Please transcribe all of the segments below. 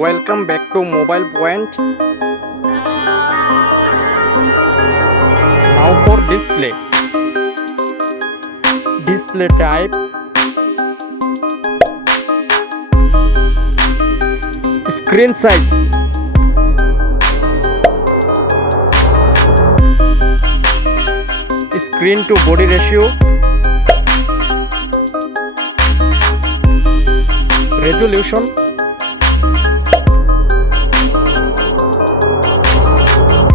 Welcome back to Mobile Point. Now for display. Display type. Screen size. Screen to body ratio. Resolution.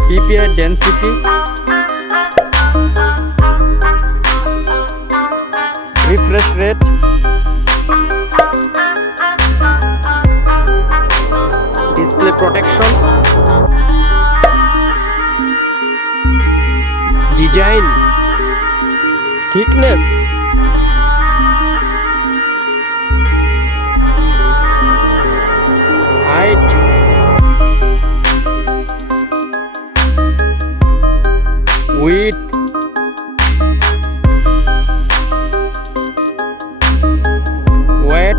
PPI density. Refresh rate. Display protection. Design. Thickness. Height. Width. Weight.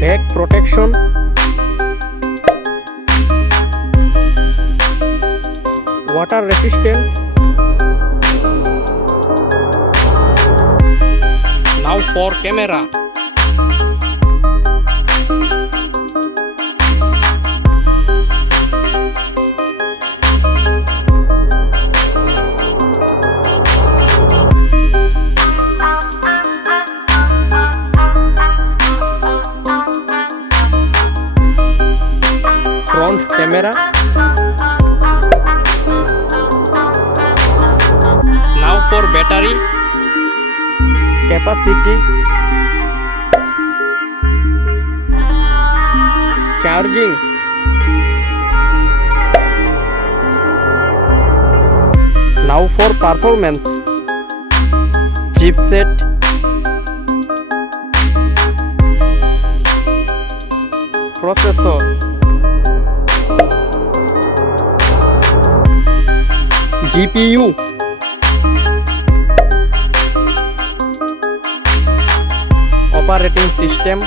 Back protection. Water resistant. Now for camera. Front camera. Now for battery capacity, charging, now for performance, chipset, processor, GPU, operating system.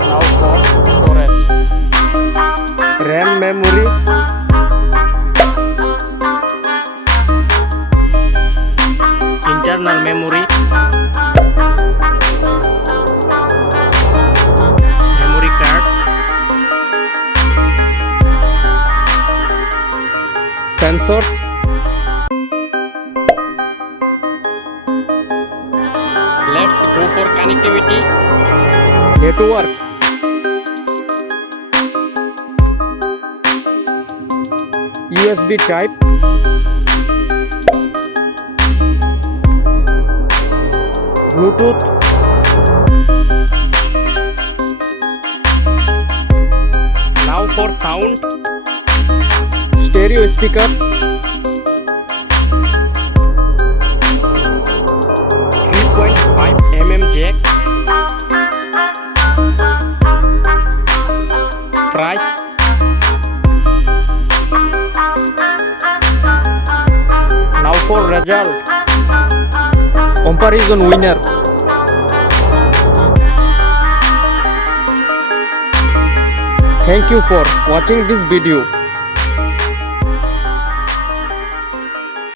Now for storage, RAM memory, internal memory, memory card, sensors. Let's go for connectivity. Network. USB type. Bluetooth. Now for sound. Stereo speakers. 3.5 mm jack. Price. Now for result. Comparison winner. Thank you for watching this video.